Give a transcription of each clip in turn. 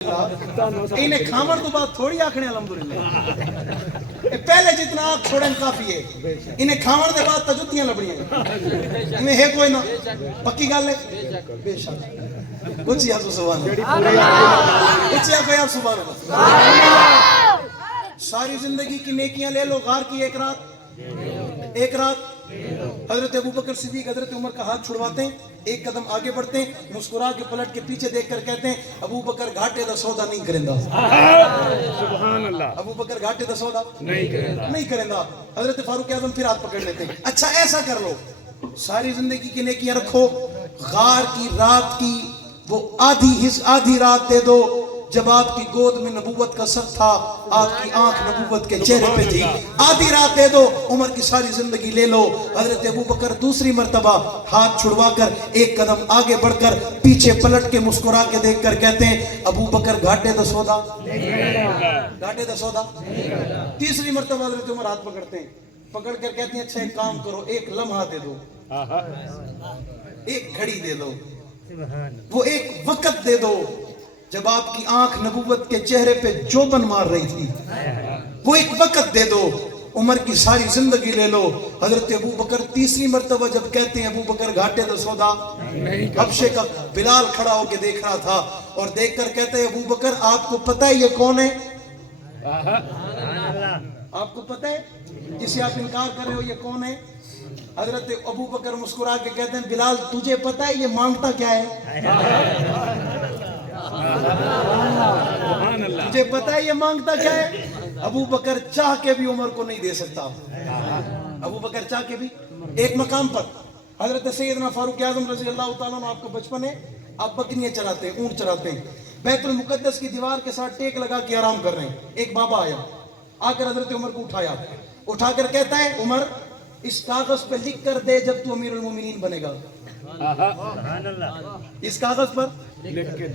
इन्हें खामर तो बात थोड़ी आखने अल्हम्दुलिल्लाह पहले जितना आँख छोड़े काफी है इन्हें खामर के बाद तजुतियां लबड़ियां इन्हें है कोई ना पक्की गल है बेशक कुछ या सुभान अल्लाह कुछ या कोई आप सुभान अल्लाह सारी जिंदगी की नेकियां ले लो गार की एक रात हजरत अबू बकर सिद्दीक हजरत उमर का हाथ छुड़वाते हैं एक कदम आगे बढ़ते हैं मुस्कुरा के पलट के पीछे देखकर कहते हैं अबू बकर घाटे दा सौदा नहीं करेंदा सुभान अल्लाह अबू बकर घाटे दा सौदा नहीं करेंदा हजरत फारूक आजम फिर हाथ पकड़ लेते हैं अच्छा ऐसा कर लो सारी जिंदगी की नेकियां रखो गार की रात की वो आधी रात दे दो जब आपकी गोद में नबूवत का सर था आपकी आंख नबूवत के चेहरे पे थी आधी रात दे दो उमर की सारी जिंदगी ले लो हजरत अबू बकर दूसरी मर्तबा हाथ छुड़वाकर एक कदम आगे बढ़कर पीछे पलट के मुस्कुरा के देखकर कहते हैं अबू बकर घाटे दा सौदा तीसरी मर्तबा हजरत उमर हाथ पकड़ते हैं पकड़ कर कहते हैं अच्छा एक काम करो एक लम्हा दे दो एक घड़ी दे दो वो एक वक्त दे दो जब आपकी आंख नबूवत के चेहरे पे जोबन मार रही थी वो एक वक्त दे दो उमर की सारी जिंदगी ले लो हजरत अबू बकर तीसरी मर्तबा जब कहते हैं अबू बकर घाटे दा सौदा हबशे का बिलाल खड़ा होकर देख रहा था और देखकर कहते हैं अबू बकर आपको पता है ये कौन है आपको पता है जिसे आप इनकार कर रहे हो ये कौन है हजरत अबू बकर मुस्कुरा के कहते हैं बिलाल तुझे पता है ये मांगता क्या है तुझे पता है ये मांगता क्या है अबू बकर चाह के भी उमर को नहीं दे सकता अबू बकर चाह के भी एक मकाम पर हजरत सैयदना फारूक आजम रज़ी अल्लाह तआला अन्हु आपका बचपन है आप बकरियां चराते हैं ऊंट चराते हैं बैतुल मुकद्दस की दीवार के साथ टेक लगा के आराम कर रहे हैं एक बाबा आया आकर हजरत उमर को उठाकर कहता है उमर इस कागज पे लिख कर दे जब तू अमीरुल मोमिनीन बनेगा इस कागज पर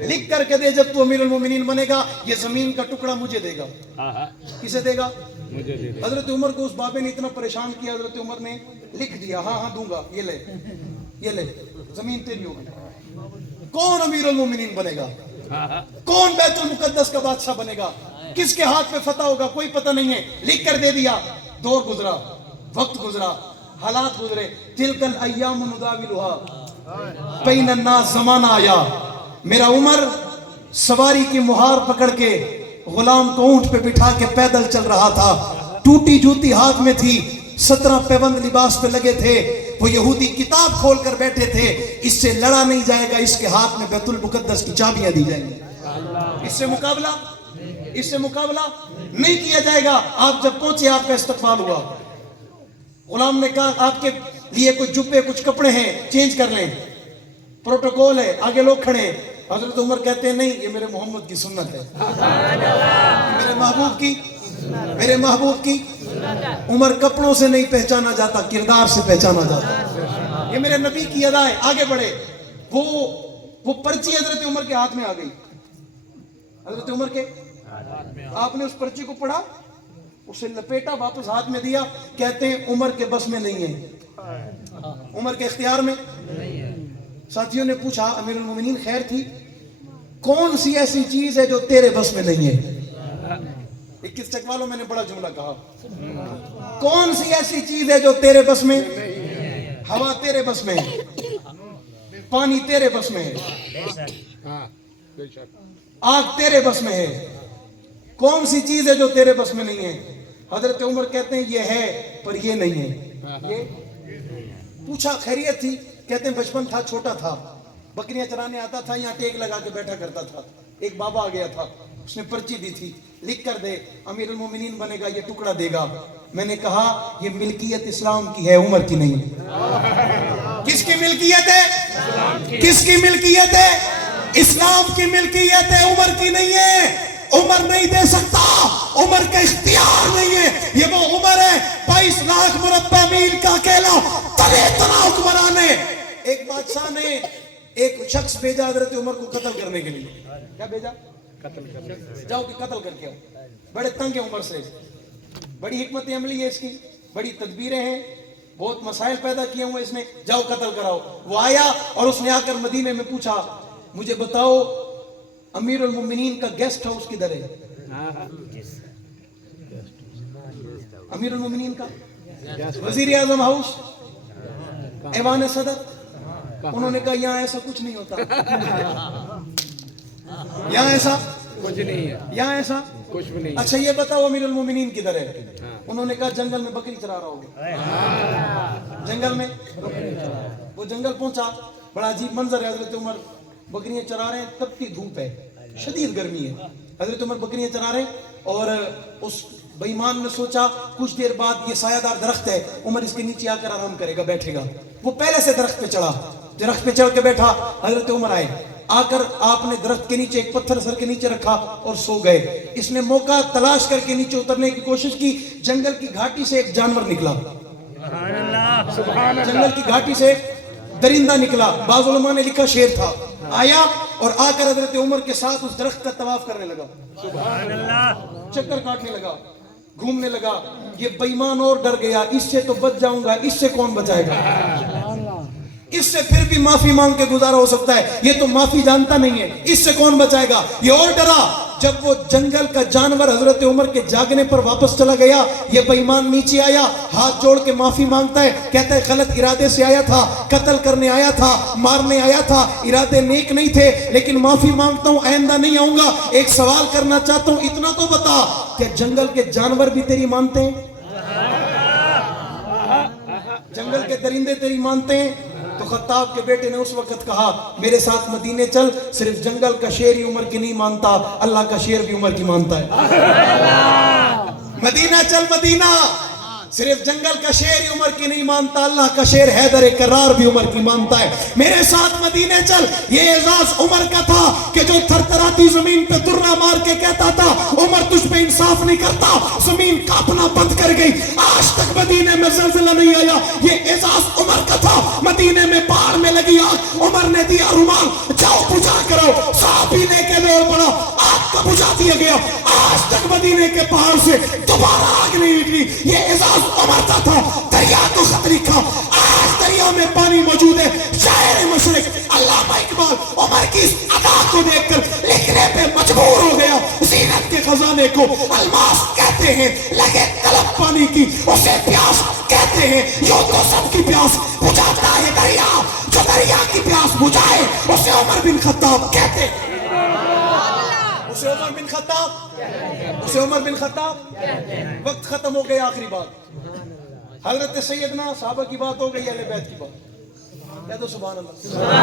लिख करके दे जब तू अमीरुल मोमिनीन बनेगा ये जमीन का टुकड़ा मुझे देगा किसे देगा मुझे देगा हजरत उमर को उस बाबे ने इतना परेशान किया हजरत उमर ने लिख दिया हाँ दूंगा ये ले जमीन तेरी होगी कौन अमीरुल मोमिनीन बनेगा कौन बैतुल मुकद्दस का बादशाह बनेगा किसके हाथ पे फतह होगा कोई पता नहीं है लिख कर दे दिया दौर गुजरा वक्त गुजरा हालात गुजरे तिलकल अय्याम नुदाविलुहा बैनन नास ज़माना आया मेरा उमर सवारी की मुहार पकड़ के गुलाम को ऊंट पे बिठा के पैदल चल रहा था टूटी जूती हाथ में थी 17 पैबंद लिबास पे लगे थे वो यहूदी किताब खोल कर बैठे थे इससे लड़ा नहीं जाएगा इसके हाथ में बैतुल मुकद्दस की चाबियां दी जाएंगी इससे मुकाबला नहीं किया जाएगा आप जब पहुंचे आपका इस्तकबाल हुआ गुलाम ने कहा आपके लिए कुछ जुब्बे कुछ कपड़े हैं चेंज कर लें प्रोटोकॉल है आगे लोग खड़े हैं हजरत उमर कहते हैं नहीं ये मेरे मोहम्मद की सुन्नत है मेरे महबूब की उमर कपड़ों से नहीं पहचाना जाता किरदार से पहचाना जाता ये मेरे नबी की अदा है आगे बढ़े वो पर्ची हजरत उमर के हाथ में आ गई हजरत उमर के आपने उस पर्ची को पढ़ा उसे लपेटा वापस हाथ में दिया कहते हैं उमर के बस में नहीं है उमर के इख्तियार में साथियों ने पूछा अमीरुल मोमिनीन खैर थी कौन सी ऐसी चीज है जो तेरे बस में नहीं है 21 चकवालों मैंने बड़ा जुमला कहा कौन सी ऐसी चीज है जो तेरे बस में हवा तेरे बस में है पानी तेरे बस में है आग तेरे बस में है कौन सी चीज है जो तेरे बस में नहीं है हजरत उमर कहते हैं ये है पर ये नहीं है ये पूछा खैरियत थी कहते हैं बचपन था छोटा था बकरियां चराने आता था यहाँ टेक लगा के बैठा करता था एक बाबा आ गया था उसने पर्ची दी थी लिख कर दे अमीरुल मोमिनीन बनेगा ये टुकड़ा देगा मैंने कहा ये मिल्कियत इस्लाम की है उमर की नहीं किसकी मिल्कियत है इस्लाम की मिल्कियत है उमर की नहीं है उमर नहीं दे सकता उमर का इख्तियार नहीं है ये वो उमर है 22 लाख मुरब्बा मील का अकेला तले तना हुक्मरान है एक बादशाह ने एक शख्स भेजा हजरत उमर को कत्ल करने के लिए क्या भेजा जाओ कि कत्ल करके आओ बड़े तंग है उमर से बड़ी हिकमत अमली है इसकी बड़ी तदबीरें हैं बहुत मसाइल पैदा किए हुए इसने जाओ कत्ल कराओ वो आया और उसने आकर मदीने में पूछा मुझे बताओ امیر المومنین کا گیسٹ ہاؤس کدھر ہے؟ امیر المومنین کا وزیر اعظم ہاؤس، ایوان صدر، انہوں نے کہا یہاں ایسا کچھ نہیں ہوتا، یہاں ایسا کچھ نہیں ہے، یہاں ایسا کچھ بھی نہیں۔ اچھا یہ بتاؤ امیر المومنین کدھر ہے؟ انہوں نے کہا جنگل میں بکری چرا رہا ہوگا، جنگل میں وہ جنگل پہنچا، بڑا عجیب منظر ہے، حضرت عمر بکریاں چرا رہے ہیں، تپتی دھوپ ہے، شدید گرمی ہے، حضرت عمر بکریاں چرا رہے ہیں، اور اس بے ایمان نے سوچا کچھ دیر بعد یہ سایہ دار درخت ہے، عمر اس کے نیچے آ کر آرام کرے گا، بیٹھے گا، وہ پہلے سے درخت پہ چڑھا، درخت پہ چڑھ کے بیٹھا، حضرت عمر آئے، آ کر آپ نے درخت کے نیچے ایک پتھر سر کے نیچے رکھا اور سو گئے۔ اس نے موقع تلاش کر کے نیچے اترنے کی کوشش کی، جنگل کی گھاٹی سے ایک جانور نکلا، جنگل کی گھاٹی سے ایک درندہ نکلا، بعض علماء نے لکھا شیر تھا، آیا اور آ کر حضرت عمر کے ساتھ اس درخت کا طواف کرنے لگا، چکر کاٹنے لگا، گھومنے لگا۔ یہ بے ایمان اور ڈر گیا، اس سے تو بچ جاؤں گا، اس سے کون بچائے گا، اس سے پھر بھی معافی مانگ کے گزارا ہو سکتا ہے، یہ تو معافی جانتا نہیں ہے، اس سے کون بچائے گا، یہ اور ڈرا۔ جب وہ جنگل کا جانور حضرت عمر کے جاگنے پر واپس چلا گیا، یہ بے ایمان نیچے آیا، ہاتھ جوڑ کے معافی مانگتا ہے، کہتا ہے غلط ارادے سے آیا تھا، قتل کرنے آیا تھا، مارنے آیا تھا، ارادے نیک نہیں تھے، لیکن معافی مانگتا ہوں، آئندہ نہیں آؤں گا۔ ایک سوال کرنا چاہتا ہوں، اتنا تو بتا کہ جنگل کے جانور بھی تیری مانتے ہیں، جنگل کے درندے تیری مانتے ہیں؟ تو خطاب کے بیٹے نے اس وقت کہا میرے ساتھ مدینے چل، صرف جنگل کا شیر ہی عمر کی نہیں مانتا، اللہ کا شیر بھی عمر کی مانتا ہے۔ مدینہ چل مدینہ، صرف جنگل کا شیر ہی عمر کی نہیں مانتا، اللہ کا شیر حیدر کرار بھی عمر کی مانتا ہے۔ میرے ساتھ مدینے چل، یہ اعزاز عمر کا تھا کہ جو تھرتھراتی زمین پہ درنا مار کے کہتا تھا عمر تجھ پہ انصاف نہیں کرتا، زمین کانپنا بند کر گئی، آج تک مدینے میں زلزلہ نہیں آیا، یہ اعزاز عمر کا تھا۔ مدینے میں باڑ میں لگی آگ، عمر نے دیا رومال، جاؤ بجھا کرو، صحابی لے کے دوڑ پڑا، آگ کا بجھا دیا گیا، آج تک مدینے کے پہاڑ سے دوبارہ آگ نہیں نکلی، یہ اعزاز عمر کا تھا۔ دریا کو خط لکھا، آج دریا میں پانی موجود ہے، شاعر مشرق علامہ اقبال عمر کی اس ادا کو دیکھ کر لکھنے پہ مجبور ہو گیا۔ زینت کے خزانے کو الماس کہتے ہیں، لگے طلب پانی کی اسے پیاس کہتے ہیں، یوں تو سب کی پیاس بجھاتا ہے دریا، جو دریا کی پیاس بجھائے اسے عمر بن خطاب کہتے ہیں، اسے عمر بن خطاب، اسے عمر بن خطاب۔ وقت ختم ہو گیا، آخری بات حضرت سیدنا صحابہ کی بات ہو گئی، اہل بیت کی بات، کہہ دو سبحان اللہ۔